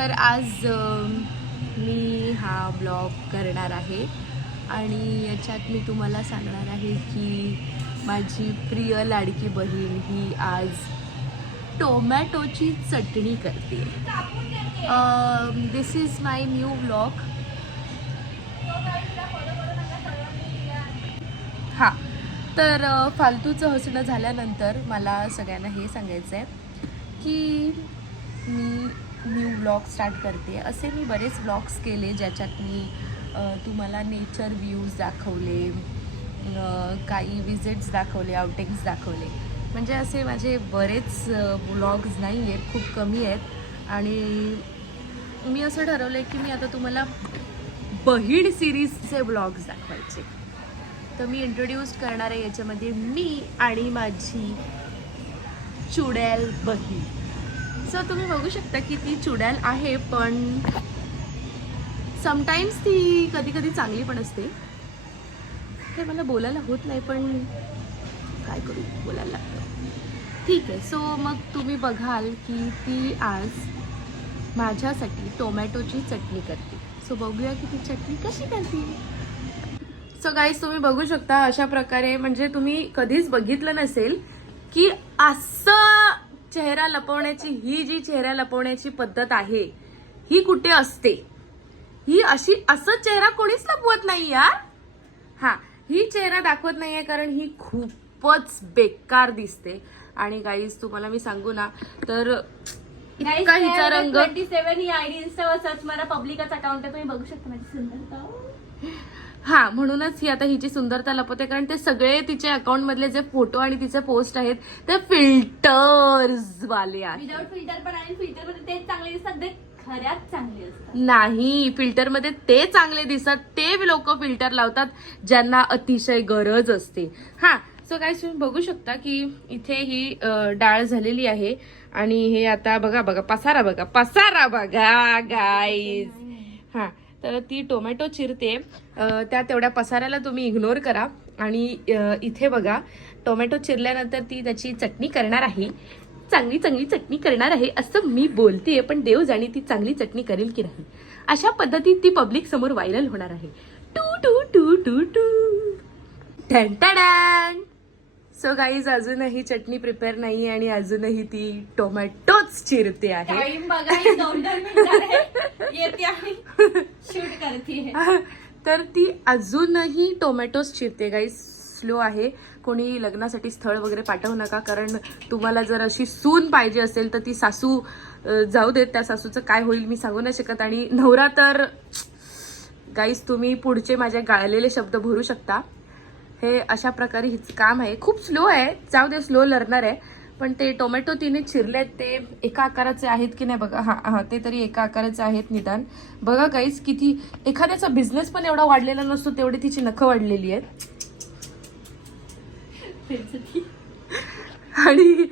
तर आज मी हा ब्लॉग करणार आहे आणि याच्यात मी तुम्हाला सांगणार आहे की माझी प्रिय लाडकी बहीण ही आज टोमॅटोची चटणी करते. दिस इज माय न्यू ब्लॉग. हां, तर फालतूचं हसणं झाल्यानंतर मला सगळ्यांना हे सांगायचं आहे की मी न्यू ब्लॉग स्टार्ट करते. असे मी बरेच ब्लॉग्स केले ज्याच्यात मी तुम्हाला नेचर व्ह्यूज दाखवले, काही विजिट्स दाखवले, आउटिंग्स दाखवले. म्हणजे असे माझे बरेच ब्लॉग्स नाही आहेत, खूप कमी आहेत. आणि मी असं ठरवलं आहे की मी आता तुम्हाला बहीण सिरीजचे ब्लॉग्स दाखवायचे. तर मी इंट्रोड्यूस करणार आहे याच्यामध्ये मी आणि माझी चुडेल बहीण. सो तुम्ही बघू शकता की ती चुडेल आहे, पण समटाईम्स ती कधी कधी चांगली पण असते. हे मला बोलायला होत नाही, पण काय करू, बोलायला लागतं. ठीक आहे. सो मग तुम्ही बघाल की ती आज माझ्यासाठी टोमॅटोची चटणी करते. सो बघूया की ती चटणी कशी करते. सो गाईज, तुम्ही बघू शकता अशा प्रकारे, म्हणजे तुम्ही कधीच बघितलं नसेल की असं चेहरा लपवण्याची, ही जी चेहरा लपवण्याची पद्धत आहे ही कुठे असते. ही असं चेहरा कोणीच लपवत नाही यार. हा, ही चेहरा दाखवत नाहीये कारण ही खूपच बेकार दिसते. आणि गाईज तुम्हाला मी सांगू ना, तर इतका हिचा रंग 27 ही आयडी इंस्टावर सर्च मारा, पब्लिकच अकाउंट आहे, तुम्ही बघू शकता माझी सुंदरता. हा, म्हणूनच ही आता हिची सुंदरता लपवते, कारण ते सगळे तिचे अकाउंट मधले जे फोटो आणि तिचे पोस्ट आहेत ते फिल्टर्स वाले आहेत. विदाउट फिल्टर पण आहे, फिल्टर मध्ये तेच चांगले दिसतात, ते खऱ्याच चांगले असतात. नाही, फिल्टर मध्ये ते चांगले दिसतात, ते लोक फिल्टर लावतात ज्यांना अतिशय गरज असते. हा, सो गाईज तुम्ही बघू शकता की इथे ही डाळ झालेली आहे आणि हे आता बघा पसारा बघा गाईज. हा, तर ती टोमॅटो चिरते, त्या तेवढ्या पसाऱ्याला तुम्ही इग्नोर करा. आणि इथे बघा टोमॅटो चिरल्यानंतर ती त्याची चटणी करणार आहे. चांगली चटणी करणार आहे असं मी बोलतेय, पण देव जाणे ती चांगली चटणी करेल की नाही. अशा पद्धतीत ती पब्लिक समोर व्हायरल होणार आहे. टू टू टू टू टू टन. सो गाईज, अजूनही चटणी प्रिपेअर नाही आणि अजूनही ती टोमॅटोच चिरते आहे. टाइम बघा, 2-2 मिनिटं येते आणि शूट करते. तर ती अजूनही टोमॅटोज चिरते गाईज. स्लो आहे. कोणी लग्नासाठी स्थळ वगैरे पाठवू नका, कारण तुम्हाला जर अशी सून पाहिजे असेल तर ती सासू जाऊ देत. त्या सासूचं काय होईल मी सांगू नाही शकत. आणि नवरा तर गाईज, तुम्ही पुढचे माझे गाळलेले शब्द भरू शकता. हे अशा प्रकारे हिचं काम आहे. खूप स्लो आहे, जाऊ दे, स्लो लर्नर आहे. पण ते टोमॅटो तिने चिरलेत ते एका आकाराचे आहेत की नाही बघा. हा, ते तरी एका आकाराचे आहेत निदान. बघा गाईज, किती एखाद्याचा बिझनेस पण एवढा वाढलेला नसतो तेवढी तिची नखं वाढलेली आहेत. आणि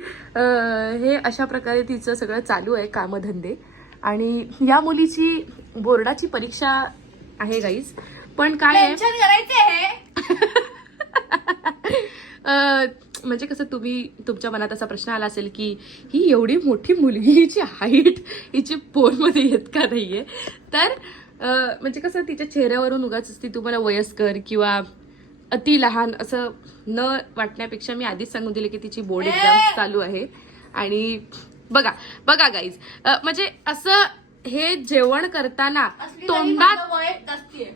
हे अशा प्रकारे तिचं सगळं चालू आहे, कामधंदे. आणि या मुलीची बोर्डाची परीक्षा आहे गाईज. पण काय आहे, म्हणजे कसं, तुमच्या मनात असा प्रश्न आला असेल की ही एवढी मोठी मुलगी, हिची हाईट हिची पोरमध्ये येत का नाहीये. तर म्हणजे कसं, तिच्या चेहऱ्यावरून उगाच ती तुम्हाला वयस्कर किंवा अति लहान असं न वाटण्यापेक्षा मी आधीच सांगून दिले की तिची बोर्ड एक्झाम चालू आहे. आणि बघा गाईज, म्हणजे असं हे जेवण करताना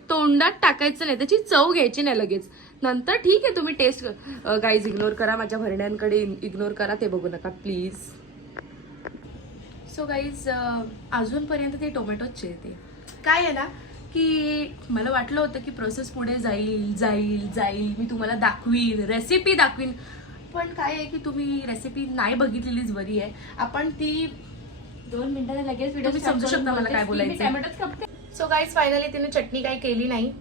तोंडात टाकायचं नाही, त्याची चव घ्यायची नाही लगेच. नंतर ठीक आहे, तुम्ही टेस्ट गाईज इग्नोर करा, माझ्या भरण्यांकडे इग्नोर करा, ते बघू नका प्लीज. सो गाईज, अजूनपर्यंत ते टोमॅटो चिरते. काय आहे ना की मला वाटलं होतं की प्रोसेस पुढे जाईल, मी तुम्हाला दाखवीन, रेसिपी दाखवीन. पण काय आहे की तुम्ही रेसिपी नाही बघितलेलीच बरी आहे. आपण ती 2 मिनिटांनी लगेच व्हिडिओ तुम्ही समजू शकता मला काय बोलायचं. टोमॅटोच कापते. सो गाईज, फायनली तिने चटणी काही केली नाही,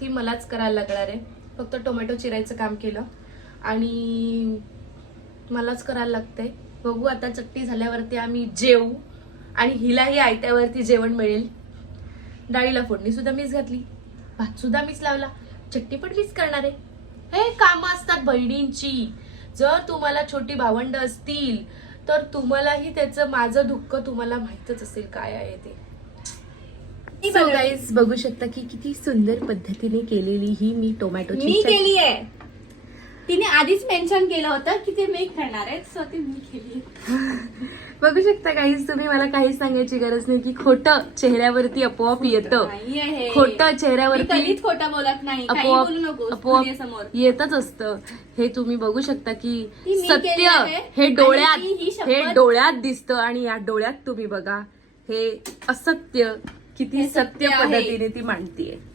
ती मलाच करायला लागणार आहे. फक्त टोमॅटो चिरायचं काम केलं आणि मलाच करायला लागतंय. बघू आता चटणी झाल्यावरती आम्ही जेवू आणि हिलाही आयत्यावरती जेवण मिळेल. डाळीला फोडणी सुद्धा मीच घातली, भात सुद्धा मीच लावला, चटणी पण मीच करणार आहे. हे कामं असतात बहिणींची. जर तुम्हाला छोटी भावंड असतील तर तुम्हालाही त्याचं माझं दुःख तुम्हाला माहीतच असेल काय आहे ते. सो गाईज बघू शकता की किती सुंदर पद्धतीने केलेली ही मी टोमॅटोची मी केली आहे. तिने आधीच मेन्शन केलं होतं की ते मी करणार आहे, सो ती मी केली. बघू शकता गाईज, तुम्ही मला काहीच सांगायची गरज नाही की खोटं चेहऱ्यावरती आपोआप येतं. नाहीये. खोटं मी चेहऱ्यावरती कधीच खोटं बोलत नाही. काही आपोआप बोलू नको आपोआप समोर. येतच असतं. हे तुम्ही बघू शकता की ती मी केली सत्य आहे. हे डोळ्यात आणि ती ही शपथ- हे डोळ्यात दिसतं आणि या डोळ्यात तुम्ही बघा हे असत्य किती हे सत्य सत्य आहे. पद्धतीने ती मांडतीये.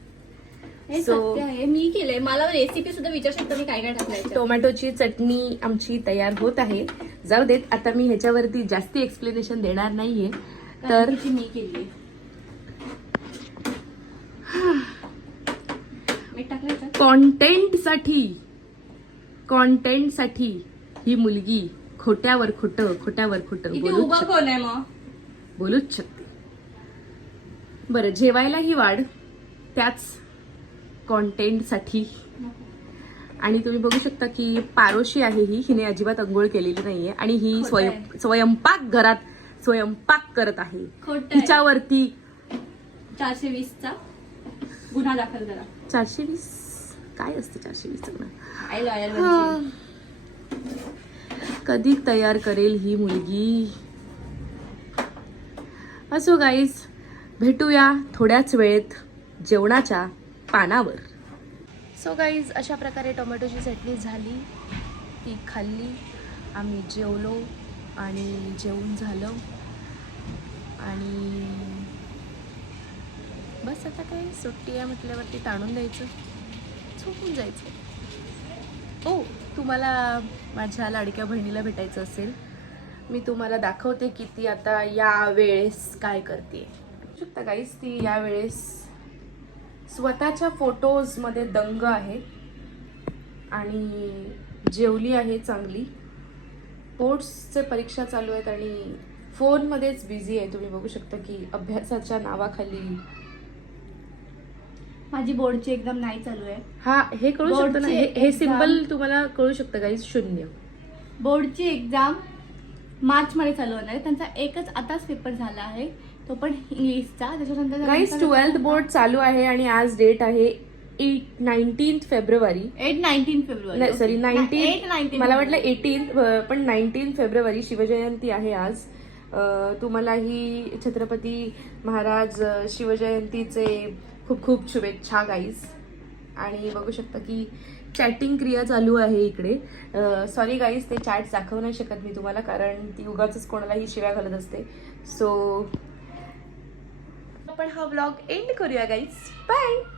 हे So- सत्य आहे, मी केलंय. मला रेसिपी सुद्धा विचारू शकता मी काय काय टाकलंय. टोमॅटोची चटणी आमची तयार होत आहे. जाऊ देत, आता मी ह्याच्यावरती जास्ती एक्सप्लेनेशन देणार नाहीये. तर ती मी केली. मीठ टाकलं कॉन्टेंटसाठी ही मुलगी खोट्यावर खोटं इथे उभं कोण आहे मग? बोलूच शकते. बरं, जेवायलाही वाढ त्याच कॉन्टेंटसाठी. आणि तुम्ही बघू शकता की पारोशी आहे ही, हिने अजिबात अंघोळ केलेली नाहीये आणि ही खोटं आहे. स्वयंपाक करत आहे. खोटं आहे. तिच्यावरती 420चा गुन्हा दाखल करा. 420 काय असतं 420 आय लॉयर कधी तयार करेल ही मुलगी. असो गाईज, भेटूया थोड्याच वेळेत जेवणाच्या पानावर. सो गाईज, अशा प्रकारे टोमॅटोची चटणी झाली, ती खाल्ली, आम्ही जेवलो आणि जेवून झालं आणि बस आता काय सुट्टी आहे म्हटल्यावरती ताणून द्यायचं, झोपून जायचं. ओ, तुम्हाला माझ्या लाडक्या बहिणीला भेटायचं असेल, मी तुम्हाला दाखवते की ती आता यावेळेस काय करते. बघू शकता गाईज, ती यावेळेस स्वतःच्या फोटोजमध्ये दंग आहे आणि जेवली आहे चांगली. बोर्ड्सचे परीक्षा चालू आहेत आणि फोनमध्येच बिझी आहे. तुम्ही बघू शकता की अभ्यासाच्या नावाखाली माझी बोर्डची एक्झाम नाही चालू आहे. हा, हे कळू शकतं ना, बोर्डची हे exam- सिम्बल तुम्हाला कळू शकतं गाईज, 0. बोर्डची एक्झाम मार्च मध्ये चालू होणार आहे. त्यांचा एकच आताच पेपर झाला आहे, तो पण इंग्लिशचा. त्याच्यानंतर गाईज 12th बोर्ड चालू आहे आणि आज डेट आहे 19 फेब्रुवारी. 19 फेब्रुवारी. सॉरी 19, 19 मला वाटलं 18, पण 19 फेब्रुवारी शिवजयंती आहे आज. तुम्हालाही छत्रपती महाराज शिवजयंतीचे खूप खूप शुभेच्छा गाईज. आणि बघू शकता की चॅटिंग क्रिया चालू आहे इकडे. सॉरी गाईज, ते चॅट दाखवू नाही शकत मी तुम्हाला, कारण ती उगाचच कोणालाही शिव्या घालत असते. सो आपण हा व्लॉग एंड करूया गाईज. बाय.